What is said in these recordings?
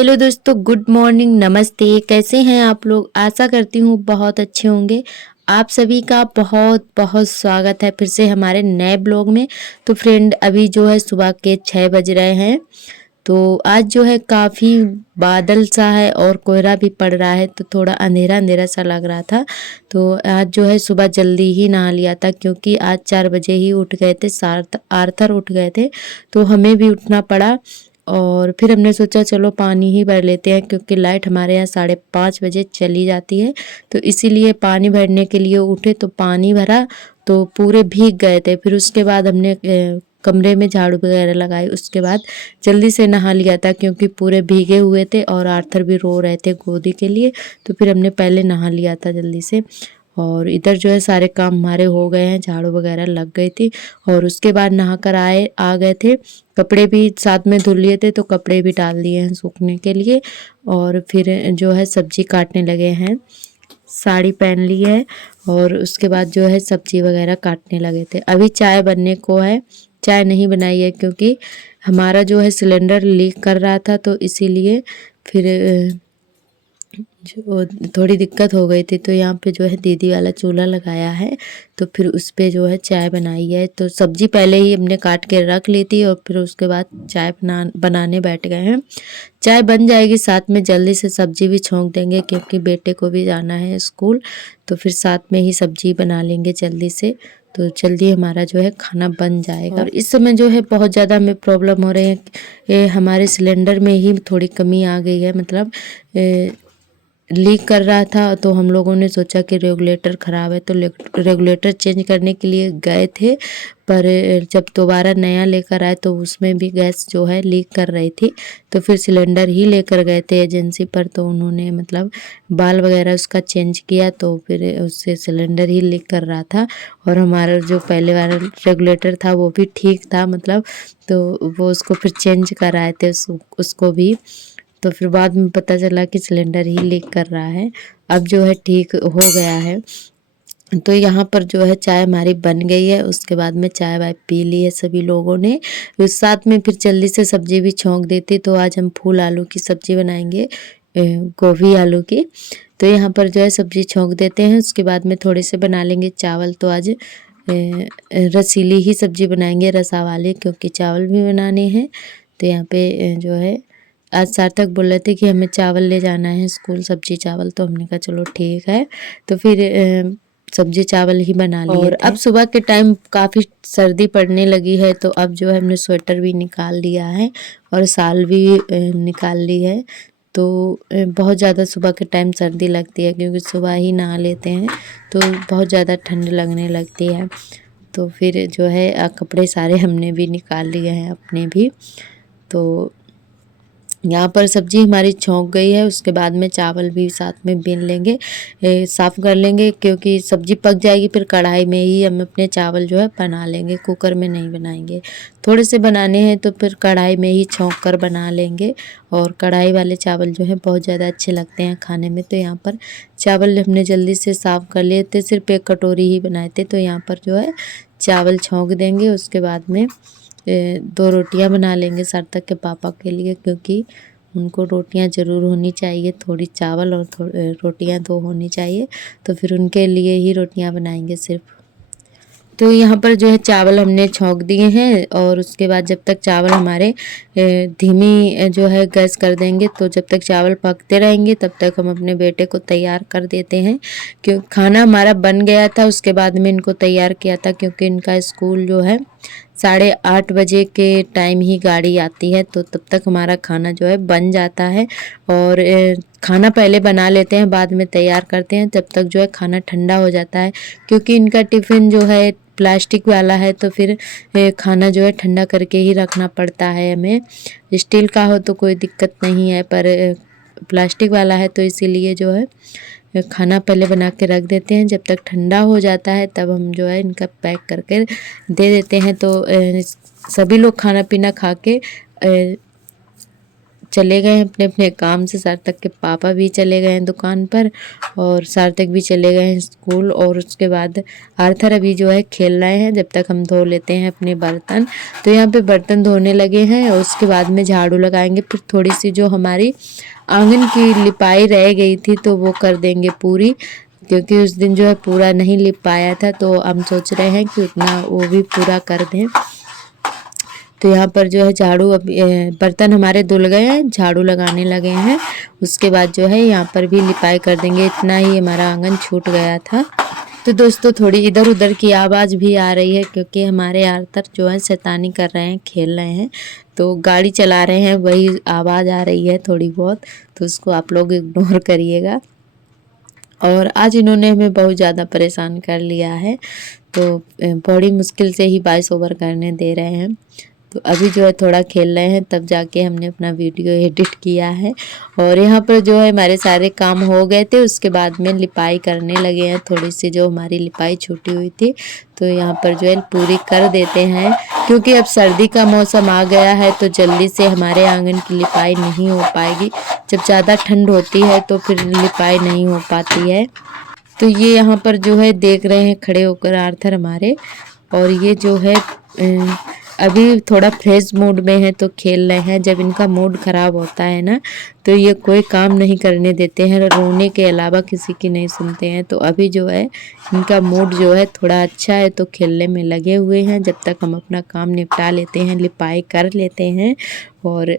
Hello दोस्तों, good morning, नमस्ते। कैसे हैं आप लोग? आशा करती हूँ बहुत अच्छे होंगे। आप सभी का बहुत बहुत स्वागत है फिर से हमारे नए ब्लॉग में। तो फ्रेंड, अभी जो है सुबह के 6 बज रहे हैं। तो आज जो है काफ़ी बादल सा है और कोहरा भी पड़ रहा है, तो थोड़ा अंधेरा अंधेरा सा लग रहा था। तो आज जो है सुबह जल्दी ही नहा लिया था, क्योंकि आज 4 बजे ही उठ गए थे। आर्थर उठ गए थे, तो हमें भी उठना पड़ा। और फिर हमने सोचा चलो पानी ही भर लेते हैं, क्योंकि लाइट हमारे यहाँ 5:30 बजे चली जाती है। तो इसीलिए पानी भरने के लिए उठे तो पानी भरा, तो पूरे भीग गए थे। फिर उसके बाद हमने कमरे में झाड़ू वगैरह लगाई। उसके बाद जल्दी से नहा लिया था, क्योंकि पूरे भीगे हुए थे और आर्थर भी रो रहे थे गोदी के लिए। तो फिर हमने पहले नहा लिया था जल्दी से। और इधर जो है सारे काम हमारे हो गए हैं, झाड़ू वगैरह लग गई थी। और उसके बाद नहा कर आ गए थे। कपड़े भी साथ में धुल लिए थे, तो कपड़े भी डाल दिए हैं सूखने के लिए। और फिर जो है सब्जी काटने लगे हैं, साड़ी पहन ली है। और उसके बाद जो है सब्जी वगैरह काटने लगे थे। अभी चाय बनने को है, चाय नहीं बनाई है, क्योंकि हमारा जो है सिलेंडर लीक कर रहा था, तो इसीलिए फिर जो थोड़ी दिक्कत हो गई थी। तो यहाँ पे जो है दीदी वाला चूल्हा लगाया है, तो फिर उस पे जो है चाय बनाई है। तो सब्जी पहले ही हमने काट के रख ली थी, और फिर उसके बाद चाय बनाने बैठ गए हैं। चाय बन जाएगी, साथ में जल्दी से सब्जी भी छोंक देंगे, क्योंकि बेटे को भी जाना है स्कूल। तो फिर साथ में ही सब्जी बना लेंगे जल्दी से, तो जल्दी हमारा जो है खाना बन जाएगा। और इस समय जो है बहुत ज़्यादा हमें प्रॉब्लम हो रही है। हमारे सिलेंडर में ही थोड़ी कमी आ गई है, मतलब लीक कर रहा था। तो हम लोगों ने सोचा कि रेगुलेटर ख़राब है, तो रेगुलेटर चेंज करने के लिए गए थे। पर जब दोबारा नया लेकर आए तो उसमें भी गैस जो है लीक कर रही थी। तो फिर सिलेंडर ही लेकर गए थे एजेंसी पर, तो उन्होंने मतलब बाल वगैरह उसका चेंज किया, तो फिर उससे सिलेंडर ही लीक कर रहा था। और हमारा जो पहले वाला रेगुलेटर था वो भी ठीक था, मतलब तो वो उसको फिर चेंज कराए थे उसको भी। तो फिर बाद में पता चला कि सिलेंडर ही लीक कर रहा है। अब जो है ठीक हो गया है। तो यहाँ पर जो है चाय हमारी बन गई है। उसके बाद में चाय वाय पी ली है सभी लोगों ने। उस साथ में फिर जल्दी से सब्जी भी छोंक देती। तो आज हम फूल आलू की सब्जी बनाएंगे, गोभी आलू की। तो यहाँ पर जो है सब्जी छोंक देते हैं। उसके बाद में थोड़े से बना लेंगे चावल। तो आज रसीली ही सब्जी बनाएंगे, रसा वाली, क्योंकि चावल भी बनाने हैं। तो यहाँ पे जो है आज सार्थक बोल रहे थे कि हमें चावल ले जाना है स्कूल, सब्जी चावल। तो हमने कहा चलो ठीक है। तो फिर सब्जी चावल ही बना लिए और अब सुबह के टाइम काफ़ी सर्दी पड़ने लगी है। तो अब जो है हमने स्वेटर भी निकाल लिया है और शाल भी निकाल ली है। तो बहुत ज़्यादा सुबह के टाइम सर्दी लगती है, क्योंकि सुबह ही नहा लेते हैं, तो बहुत ज़्यादा ठंड लगने लगती है। तो फिर जो है कपड़े सारे हमने भी निकाल लिए हैं अपने भी। तो यहाँ पर सब्जी हमारी छोंक गई है। उसके बाद में चावल भी साथ में बीन लेंगे, साफ़ कर लेंगे, क्योंकि सब्जी पक जाएगी फिर कढ़ाई में ही हम अपने चावल जो है बना लेंगे, कुकर में नहीं बनाएंगे। थोड़े से बनाने हैं तो फिर कढ़ाई में ही छोंक कर बना लेंगे। और कढ़ाई वाले चावल जो है बहुत ज़्यादा अच्छे लगते हैं खाने में। तो यहाँ पर चावल हमने जल्दी से साफ़ कर लिए थे, सिर्फ एक कटोरी ही बनाए थे। तो यहाँ पर जो है चावल छोंक देंगे। उसके बाद में 2 रोटियां बना लेंगे सार्थक के पापा के लिए, क्योंकि उनको रोटियां ज़रूर होनी चाहिए, थोड़ी चावल और रोटियां 2 होनी चाहिए। तो फिर उनके लिए ही रोटियां बनाएंगे सिर्फ। तो यहाँ पर जो है चावल हमने छोंक दिए हैं। और उसके बाद जब तक चावल हमारे धीमी जो है गैस कर देंगे, तो जब तक चावल पकते रहेंगे तब तक हम अपने बेटे को तैयार कर देते हैं। क्यों खाना हमारा बन गया था, उसके बाद में इनको तैयार किया था, क्योंकि इनका स्कूल जो है 8:30 बजे के टाइम ही गाड़ी आती है। तो तब तक हमारा खाना जो है बन जाता है। और खाना पहले बना लेते हैं, बाद में तैयार करते हैं, जब तक जो है खाना ठंडा हो जाता है। क्योंकि इनका टिफ़िन जो है प्लास्टिक वाला है, तो फिर खाना जो है ठंडा करके ही रखना पड़ता है हमें। स्टील का हो तो कोई दिक्कत नहीं है, पर प्लास्टिक वाला है तो इसीलिए जो है खाना पहले बना के रख देते हैं। जब तक ठंडा हो जाता है तब हम जो है इनका पैक करके दे देते हैं। तो सभी लोग खाना पीना खा के चले गए हैं अपने अपने काम से। सार्थक के पापा भी चले गए हैं दुकान पर और सार्थक भी चले गए हैं स्कूल। और उसके बाद आर्थर अभी जो है खेल रहे हैं, जब तक हम धो लेते हैं अपने बर्तन। तो यहाँ पे बर्तन धोने लगे हैं और उसके बाद में झाड़ू लगाएंगे। फिर थोड़ी सी जो हमारी आंगन की लिपाई रह गई थी तो वो कर देंगे पूरी, क्योंकि उस दिन जो है पूरा नहीं लिप पाया था। तो हम सोच रहे हैं कि उतना वो भी पूरा कर दें। तो यहाँ पर जो है झाड़ू, अब बर्तन हमारे धुल गए हैं, झाड़ू लगाने लगे हैं। उसके बाद जो है यहाँ पर भी लिपाई कर देंगे। इतना ही हमारा आंगन छूट गया था। तो दोस्तों थोड़ी इधर उधर की आवाज़ भी आ रही है, क्योंकि हमारे आर्थर जो है शैतानी कर रहे हैं, खेल रहे हैं। तो गाड़ी चला रहे हैं, वही आवाज़ आ रही है थोड़ी बहुत, तो उसको आप लोग इग्नोर करिएगा। और आज इन्होंने हमें बहुत ज़्यादा परेशान कर लिया है, तो बड़ी मुश्किल से ही 22 ओवर करने दे रहे हैं। तो अभी जो है थोड़ा खेल रहे हैं, तब जाके हमने अपना वीडियो एडिट किया है। और यहाँ पर जो है हमारे सारे काम हो गए थे, उसके बाद में लिपाई करने लगे हैं। थोड़ी सी जो हमारी लिपाई छूटी हुई थी तो यहाँ पर जो है पूरी कर देते हैं, क्योंकि अब सर्दी का मौसम आ गया है तो जल्दी से हमारे आंगन की लिपाई नहीं हो पाएगी। जब ज़्यादा ठंड होती है तो फिर लिपाई नहीं हो पाती है। तो ये यहाँ पर जो है देख रहे हैं खड़े होकर आर्थर हमारे, और ये जो है अभी थोड़ा फ्रेश मूड में है तो खेल रहे हैं। जब इनका मूड ख़राब होता है ना तो ये कोई काम नहीं करने देते हैं, रोने के अलावा किसी की नहीं सुनते हैं। तो अभी जो है इनका मूड जो है थोड़ा अच्छा है तो खेलने में लगे हुए हैं। जब तक हम अपना काम निपटा लेते हैं, लिपाई कर लेते हैं और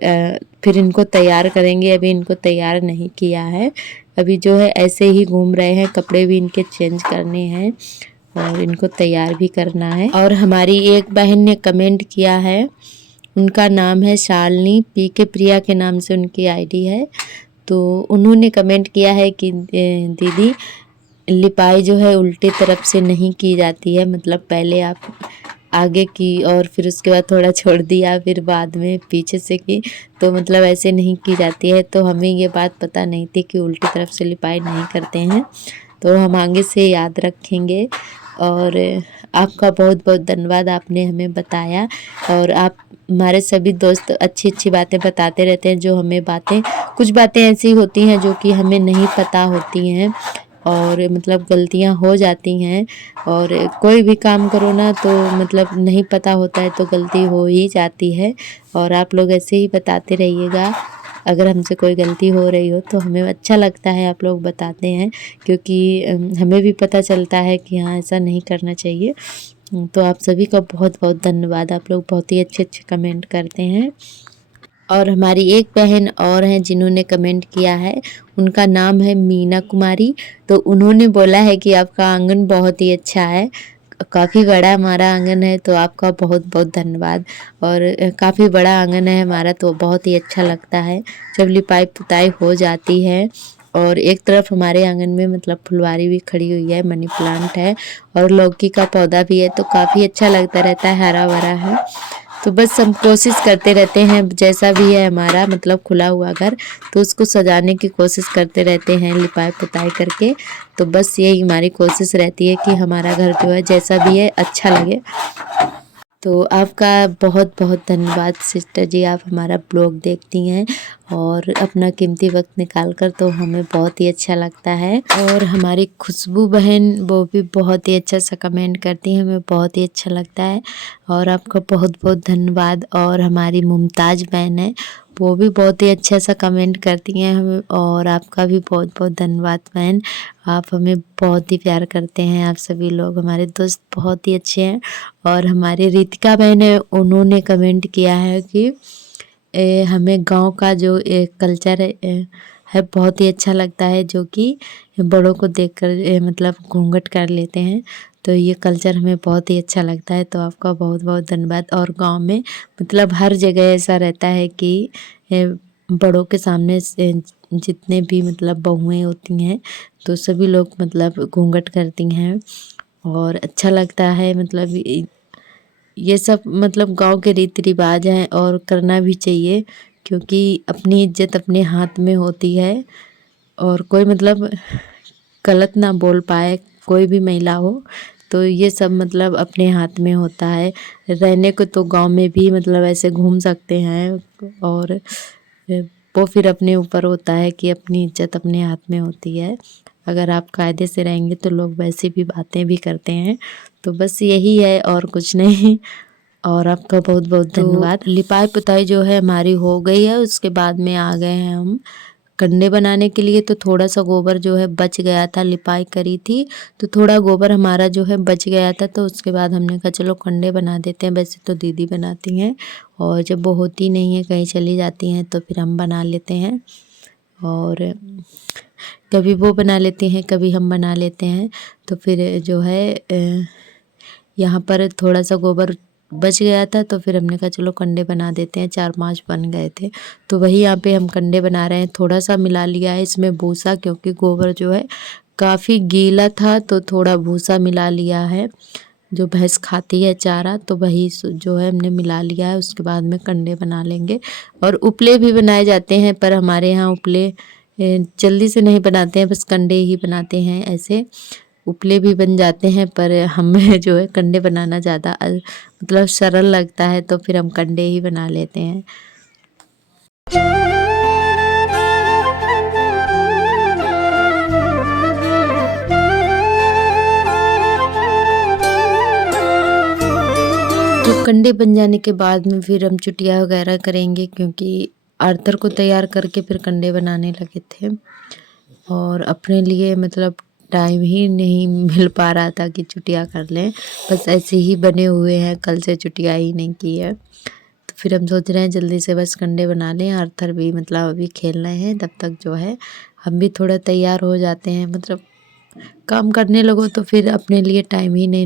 फिर इनको तैयार करेंगे। अभी इनको तैयार नहीं किया है, अभी जो है ऐसे ही घूम रहे हैं। कपड़े भी इनके चेंज करने हैं और इनको तैयार भी करना है। और हमारी एक बहन ने कमेंट किया है, उनका नाम है शालिनी, पीके प्रिया के नाम से उनकी आईडी है। तो उन्होंने कमेंट किया है कि दीदी लिपाई जो है उल्टी तरफ से नहीं की जाती है, मतलब पहले आप आगे की और फिर उसके बाद थोड़ा छोड़ दिया, फिर बाद में पीछे से की, तो मतलब ऐसे नहीं की जाती है। तो हमें ये बात पता नहीं थी कि उल्टी तरफ से लिपाई नहीं करते हैं, तो हम आगे से याद रखेंगे। और आपका बहुत बहुत धन्यवाद, आपने हमें बताया। और आप हमारे सभी दोस्त अच्छी अच्छी बातें बताते रहते हैं, जो हमें कुछ बातें ऐसी होती हैं जो कि हमें नहीं पता होती हैं और मतलब गलतियां हो जाती हैं। और कोई भी काम करो ना तो मतलब नहीं पता होता है तो गलती हो ही जाती है। और आप लोग ऐसे ही बताते रहिएगा, अगर हमसे कोई गलती हो रही हो तो हमें अच्छा लगता है आप लोग बताते हैं, क्योंकि हमें भी पता चलता है कि हाँ ऐसा नहीं करना चाहिए। तो आप सभी का बहुत बहुत धन्यवाद, आप लोग बहुत ही अच्छे अच्छे कमेंट करते हैं। और हमारी एक बहन और हैं जिन्होंने कमेंट किया है, उनका नाम है मीना कुमारी। तो उन्होंने बोला है कि आपका आंगन बहुत ही अच्छा है, काफ़ी बड़ा हमारा आंगन है, तो आपका बहुत बहुत धन्यवाद। और काफ़ी बड़ा आंगन है हमारा तो बहुत ही अच्छा लगता है जब लिपाई पुताई हो जाती है। और एक तरफ हमारे आंगन में मतलब फुलवारी भी खड़ी हुई है, मनी प्लांट है और लौकी का पौधा भी है, तो काफ़ी अच्छा लगता रहता है, हरा भरा है। तो बस हम कोशिश करते रहते हैं, जैसा भी है हमारा मतलब खुला हुआ घर, तो उसको सजाने की कोशिश करते रहते हैं लिपाई पुताई करके। तो बस यही हमारी कोशिश रहती है कि हमारा घर जो है जैसा भी है अच्छा लगे। तो आपका बहुत बहुत धन्यवाद सिस्टर जी, आप हमारा ब्लॉग देखती हैं और अपना कीमती वक्त निकाल कर, तो हमें बहुत ही अच्छा लगता है। और हमारी खुशबू बहन वो भी बहुत ही अच्छा सा कमेंट करती हैं, हमें बहुत ही अच्छा लगता है और आपका बहुत बहुत धन्यवाद। और हमारी मुमताज़ बहन है, वो भी बहुत ही अच्छा सा कमेंट करती हैं हमें, और आपका भी बहुत बहुत धन्यवाद बहन, आप हमें बहुत ही प्यार करते हैं। आप सभी लोग हमारे दोस्त बहुत ही अच्छे हैं। और हमारी रितिका बहन है, उन्होंने कमेंट किया है कि हमें गांव का जो कल्चर है बहुत ही अच्छा लगता है, जो कि बड़ों को देखकर मतलब घूंघट कर लेते हैं, तो ये कल्चर हमें बहुत ही अच्छा लगता है। तो आपका बहुत बहुत धन्यवाद। और गांव में मतलब हर जगह ऐसा रहता है कि बड़ों के सामने से जितने भी मतलब बहुएं होती हैं तो सभी लोग मतलब घूंघट करती हैं और अच्छा लगता है। मतलब ये सब मतलब गांव के रीति रिवाज हैं और करना भी चाहिए, क्योंकि अपनी इज्जत अपने हाथ में होती है और कोई मतलब गलत ना बोल पाए, कोई भी महिला हो, तो ये सब मतलब अपने हाथ में होता है। रहने को तो गांव में भी मतलब ऐसे घूम सकते हैं और वो फिर अपने ऊपर होता है कि अपनी इज्जत अपने हाथ में होती है। अगर आप कायदे से रहेंगे तो लोग वैसी भी बातें भी करते हैं। तो बस यही है और कुछ नहीं। और आपका बहुत बहुत धन्यवाद। लिपाई पुताई जो है हमारी हो गई है। उसके बाद में आ गए हैं हम कंडे बनाने के लिए। तो थोड़ा सा गोबर जो है बच गया था, लिपाई करी थी तो थोड़ा गोबर हमारा जो है बच गया था। तो उसके बाद हमने कहा चलो कंडे बना देते हैं। वैसे तो दीदी बनाती हैं और जब वो होती नहीं है, कहीं चली जाती हैं, तो फिर हम बना लेते हैं। और कभी वो बना लेती हैं, कभी हम बना लेते हैं। तो फिर जो है यहाँ पर थोड़ा सा गोबर बच गया था तो फिर हमने कहा चलो कंडे बना देते हैं। 4-5 बन गए थे तो वही यहाँ पे हम कंडे बना रहे हैं। थोड़ा सा मिला लिया है इसमें भूसा, क्योंकि गोबर जो है काफ़ी गीला था तो थोड़ा भूसा मिला लिया है, जो भैंस खाती है चारा, तो वही जो है हमने मिला लिया है। उसके बाद में कंडे बना लेंगे। और उपले भी बनाए जाते हैं, पर हमारे यहाँ उपले जल्दी से नहीं बनाते हैं, बस कंडे ही बनाते हैं। ऐसे उपले भी बन जाते हैं, पर हमें जो है कंडे बनाना ज़्यादा मतलब सरल लगता है, तो फिर हम कंडे ही बना लेते हैं। तो कंडे बन जाने के बाद में फिर हम चुटिया वगैरह करेंगे, क्योंकि आर्तर को तैयार करके फिर कंडे बनाने लगे थे। और अपने लिए मतलब टाइम ही नहीं मिल पा रहा था कि चुटिया कर लें, बस ऐसे ही बने हुए हैं, कल से चुटिया ही नहीं की है। तो फिर हम सोच रहे हैं जल्दी से बस कंडे बना लें। आर्थर भी मतलब अभी खेल रहे हैं, तब तक जो है हम भी थोड़ा तैयार हो जाते हैं। मतलब काम करने लगो तो फिर अपने लिए टाइम ही नहीं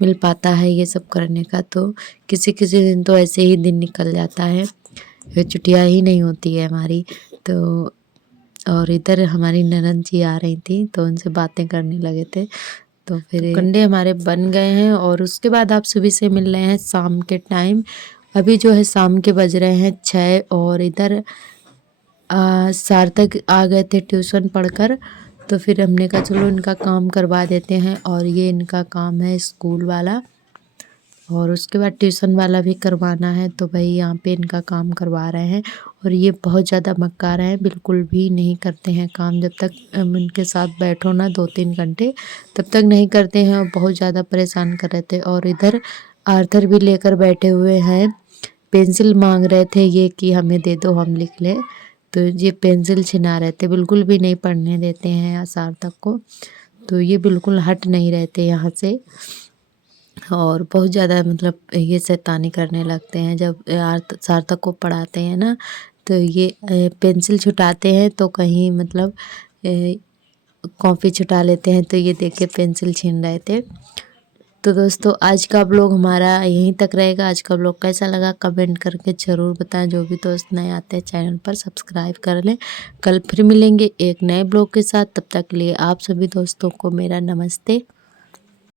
मिल पाता है ये सब करने का। तो किसी किसी दिन तो ऐसे ही दिन निकल जाता है, फिर छुट्टियाँ ही नहीं होती है हमारी। तो और इधर हमारी ननद जी आ रही थी तो उनसे बातें करने लगे थे। तो फिर कंडे हमारे बन गए हैं। और उसके बाद आप सभी से मिल रहे हैं शाम के टाइम। अभी जो है शाम के बज रहे हैं 6 और इधर सार्थक आ गए थे ट्यूशन पढ़कर। तो फिर हमने कहा चलो इनका काम करवा देते हैं, और ये इनका काम है स्कूल वाला, और उसके बाद ट्यूशन वाला भी करवाना है। तो भाई यहाँ पे इनका काम करवा रहे हैं। और ये बहुत ज़्यादा मक्कार हैं, बिल्कुल भी नहीं करते हैं काम। जब तक हम इनके साथ बैठो ना 2-3 घंटे, तब तक नहीं करते हैं और बहुत ज़्यादा परेशान कर रहे थे। और इधर आर्थर भी लेकर बैठे हुए हैं, पेंसिल मांग रहे थे ये कि हमें दे दो हम लिख लें। तो ये पेंसिल छिना रहे थे, बिल्कुल भी नहीं पढ़ने देते हैं सार्थक को। तो ये बिल्कुल हट नहीं रहते यहाँ से, और बहुत ज़्यादा मतलब ये शैतानी करने लगते हैं। जब सार्थक को पढ़ाते हैं ना, तो ये पेंसिल छुटाते हैं तो कहीं मतलब कॉपी छुटा लेते हैं। तो ये देखिए पेंसिल छीन रहे थे। तो दोस्तों आज का ब्लॉग हमारा यहीं तक रहेगा। आज का ब्लॉग कैसा लगा कमेंट करके ज़रूर बताएं। जो भी दोस्त नए आते हैं चैनल पर सब्सक्राइब कर लें। कल फिर मिलेंगे एक नए ब्लॉग के साथ, तब तक के लिए आप सभी दोस्तों को मेरा नमस्ते।